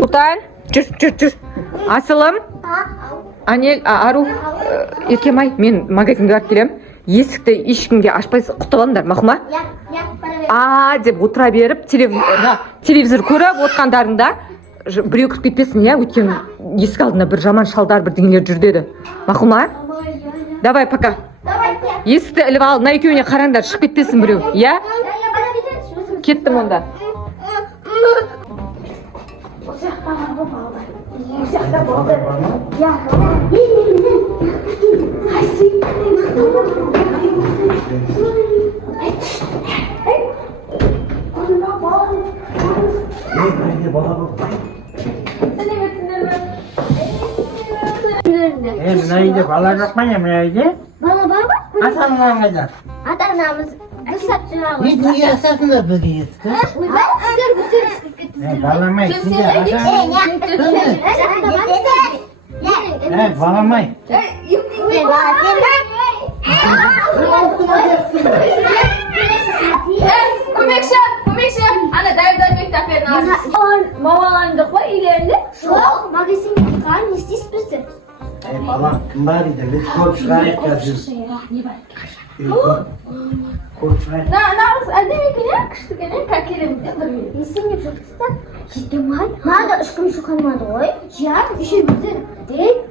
Sultan, жүр. Асылым. Анел, Ару, Еркемай, мен магазинге барып келем. Есікті ешкімге ашпайсыз құтып алыңдар, мақұл ма? Деп отыра беріп, телевизор көріп отқандарында біреу кіріп кетпесін, иә? Өйткені есік алдында бір жаман шалдар бірдеңелер жүр деді. Мақұл ма? Давай, пока. Есікті іліп ал, мына екеуіне қараңдар, шығып кетпесін біреу, иә? Кеттім онда. Mına iyiydi, bala yok mu ya mına iyiydi? Bala var mı? Hasan var mıydı? Atanamız dışarı Hiç niye esasında böyleyiz kız? Bağlamayı şimdi Hasan. Bağlamayı. Көмекші, ана дәу мектептерін алып. Мамаларыңды қой үйлерінде. Жоқ, магазинге қалған не істейсіз бізді? Bala kim var idi? Biz korp çıkarıp yazıyoruz. Korp çıkarıp. Nağыз әдемі екен, күшті екен, кәкелеміз де бір. Есен деп жатсыздар. Жетемай. Мада 3 күн су қалмады ғой. Жар, еще біздер.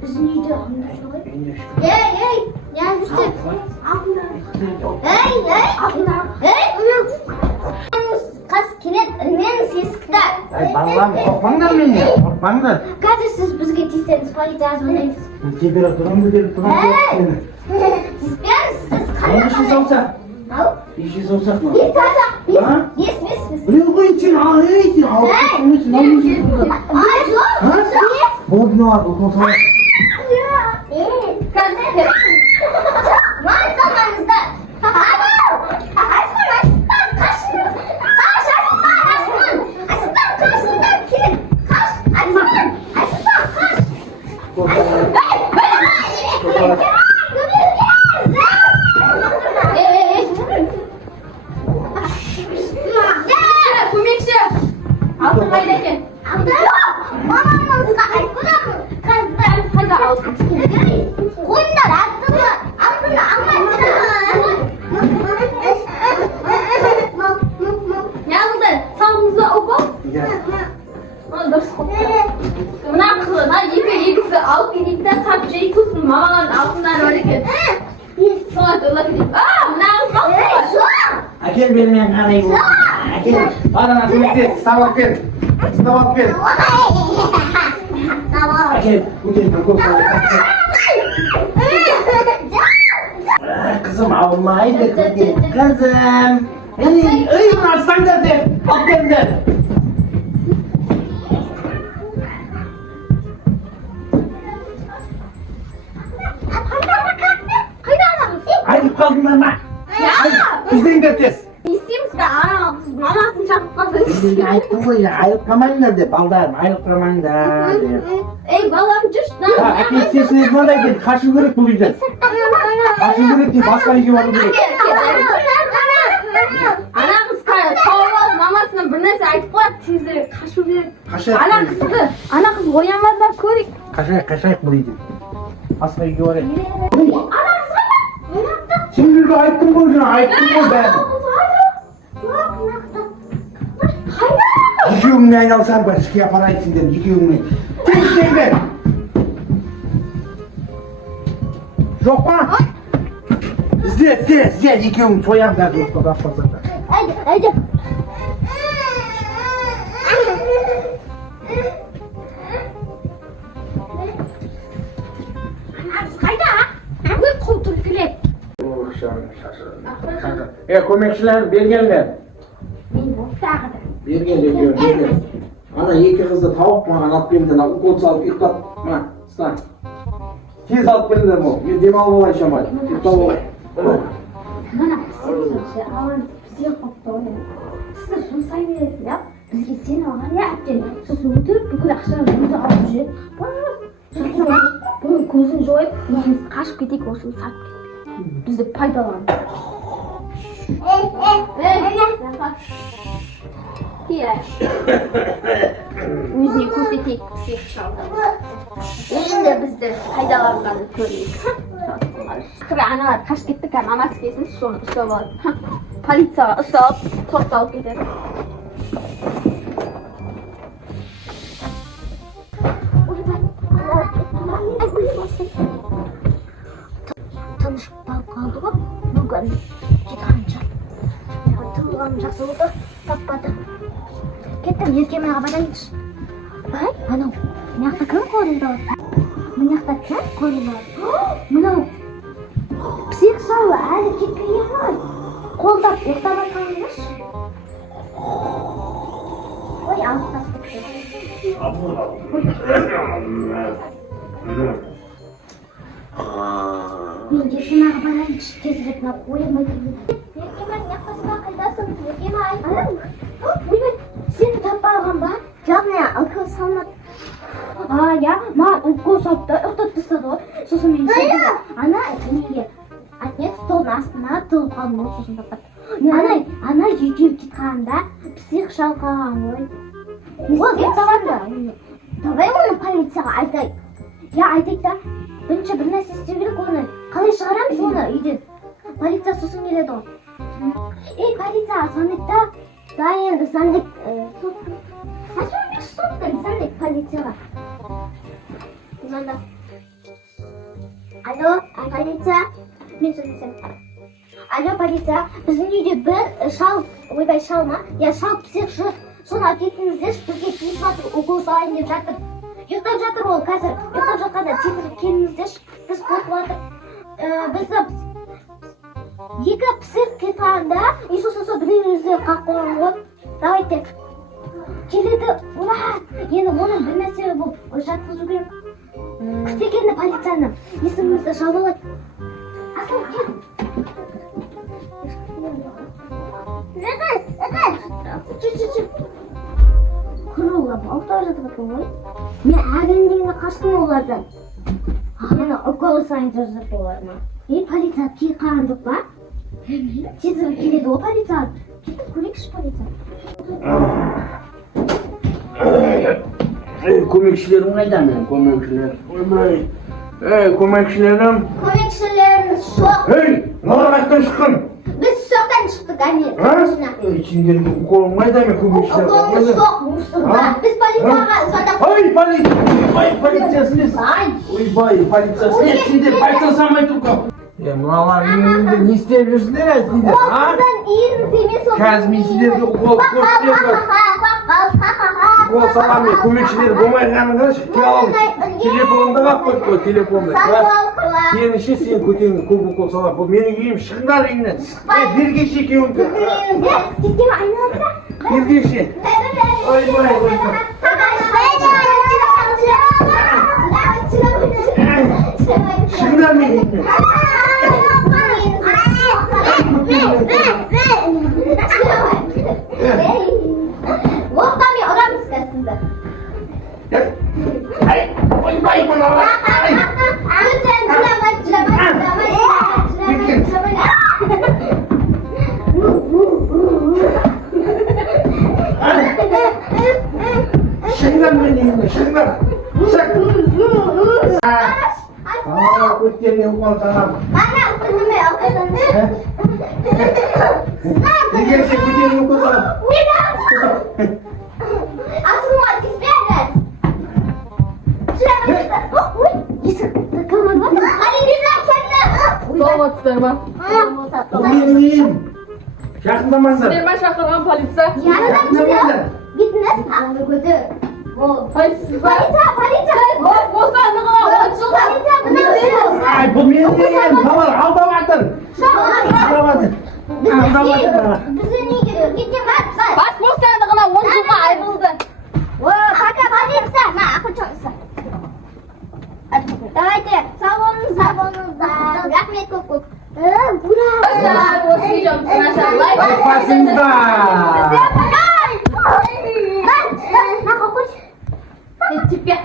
Біздің үйде алдында ғой. Ей, не жүрсің? Қас келет, ілмеңіз есікті. Балам, korkmаңдар мені, korkmаңдар. Қазір сіз бізге тиісеңіз, полицияға звонимыз. Температурам көтеріп тұрған. Тиіспеңіз, сіз Ne işi sorsak? Ау? İşi sorsak mı? Ес. Buraya koyun için ağrıyor için ağrıyor. Oldu ne var? O konsola. Көмекші, алтын қайда екен? Мамамызға айтқызамын. Қайда алтын? Қойыңдар, алтынды Неғылды, салымызды оқып? Мына қылы, екісі алып келейді де сап жей тусын, мамалардың алтындары бар екен. Соларды ұлап кетейді. Мына қыз қалды. Akil benim yang aneh bu. Akil, bana komentar, stabak ver. Stabak ver. Akil, bugün konsola. Kızım avlaydı kızım. Yani öyle varsan da de, bak benden. Haydi kaldın lan. Bizden götürüz. İsteyimiz de anasını çarpıp kalsın. Bizden ayıplamayın, ayıplamayın da de, baldarım, ayıplamayın da de. Ey balam cüş lan. Ya akil sesini etmedeyken kaşı kırık bulacaksın. Kaşı kırık değil, başka işi var bu. Anamız tavuk mamasına bir нәрсе айтып қояды, тезірек қашу керек. Ана қыз оянбады ма көрейік. Kaşayık bulaydım. Başka işi var. Şimdi de ayıttım bu, ayıttım bu ben. Yıkıyorum neyin alsam başka yapana içinden, yıkıyorum neyin. Tek ben. Yok mu? Здесь, yıkıyorum, soyam da dostum, yapmasın da. Haydi. Kömekçiler bergenler. Bergen. Ana iki kızı tavuk mu alıp geldiler, ukol salıp yıklat. Ma, stan. Tez alıp geldiler mi? Ben demal olay şamay. Yıktat olay. Mana ауырып бізге қопты ғой. Сіздер жұмсай бересің, иә? Бізге сен алған, иә, әпкені. Сосын өтіріп бүкіл ақшаны өзі алып жүреді. Бұның көзін жойып, екеуміз қашып кетейік, осыны сатып кетейік. Бізді пайдаланып. O'zini ko'rsating, psix chaldi. Endi bizni haydalashni ko'raylik. Qiranalar qashib ketdi, mamasi kelsin, shuni ushlab oldi. Politsiya ushlab, to'xtatib ketadi. Tanışıp kaldı mı? Bugün gitgancha. Tılgam жақсы болды, таппады. Кеттім, ертемен абадайыншы. Бай, анау, мынаяқта кім көрінді? Мынаяқта кім көрінді? Мынау, псих жауы әлі кетпеген ғой. Қолдап ұйықтап жатқаныңыз. Ой, алып тастап мен ертемен абадайыншы, тезірек мынау ойымай келеді. Ертемен мынаяқтасына қайдасың? Ертемен айтқан. Ойбай, сені таппаған ба? Яғни укол салмады. Я, маған укол салыпты, ұйықтап тастады ғой. Сосын мен ана неге? Отец столдың астына тығылып қалдым ғой, сосын таппады. Ана екеуі кетқанда псих шалқаған ғой. Ол кетпағанда. Давай оны полицияға айтайық. Айтайық да. Бірінші бір нәрсе істеу керек оны. Қалай шығарамыз оны үйден? Полиция сосын келеді ғой. Полицияға звондайды да. Да, енді звондайды. Звондайды полицияға. Звонда. Алло, полиция. Мен сөйлесем. Алло, полиция. Біздің үйде бір шал, ойбай шал ма? Шал псих жүр. Соны әкетіңіздерші, бізге психиатр укол салайын деп жатыр. Ұйықтап жатыр ол қазір. Ұйықтап жатқанда тезірек келіңіздерші. Біз қорқып жатыр. Бізді екі псих кетқанда, сосын біреуіңіздер қақ қойған ғой. Давайте. Келеді. Ура! Енді оның бір нәрсе болып жатқызу керек. Күтекенді полицияны. Есімімізді жабылады. Асыл, кел. Жүр. Құрылып, ауықтап жатып жатыр ғой. Мен әгіндегінде қаштым олардан. Мені укол сайын жүріп оларына. Полиция келген жоқ па? Тезірек келеді ғой полиция. Кетіп көрейікші полиция. Көмекшілерім қайда мен? Көмекшілер. Ойбай. Көмекшілерім. Көмекшілеріміз жоқ. Мыналар қайдан шыққан? Біз соқтан шықтық, әне. Сендерге уколым қайда мен көмекшілер? Уколымыз жоқ, мұсырға. Біз полицияға звондап. Полициясын десін. Ойбай, полициясын десін. Сендер полиция самай тұрған. Мыналар үйінде не істеп жүрсіңдер сендер? Қолдан иіріміз емес ол. Қазір мен сендерге укол көрсетемін. Укол салам мен көмекшілер болмайғанын қарашы. Телефонымда қап қойып телефонда. Сеніңше сен көтеңді көп укол салам. Бұл менің үйім, шығыңдар үйімнен. Бергеші екеуіңді. Кеткен айналды. Бергеші. Ойбай. Шығыңдар мен үйімнен. Оқтамай ұрамыз кәсінді. Ойбай мыналар. Шығыңдар мен үйімнен, шығыңдар. Шық. Өткенде укол салам. Ана, күніме оқысын. Егер сен көтеңді укол салам. Асылма тізбеңіз. Ой, есік. Кім бар? Полицияға келді. Саламатсыздар ма? Бұл менің үйім. Жақындамаңыздар. Сіздер ма шақырған полиция? Жақындамаңыздар. Кетіңіз, аңды көтір. Полиция. Бостандығына 10 жылға. Бұл менің үйім. Балалар алдап жатыр. Бізді не керек? Кеткен бар. Бас бостандығына 10 жылға айырылды. Пока, полиция. Ақыл жоқсы. Давайте, сау болыңыздар. Рахмет көп. Ура! Спасибо! Тебе,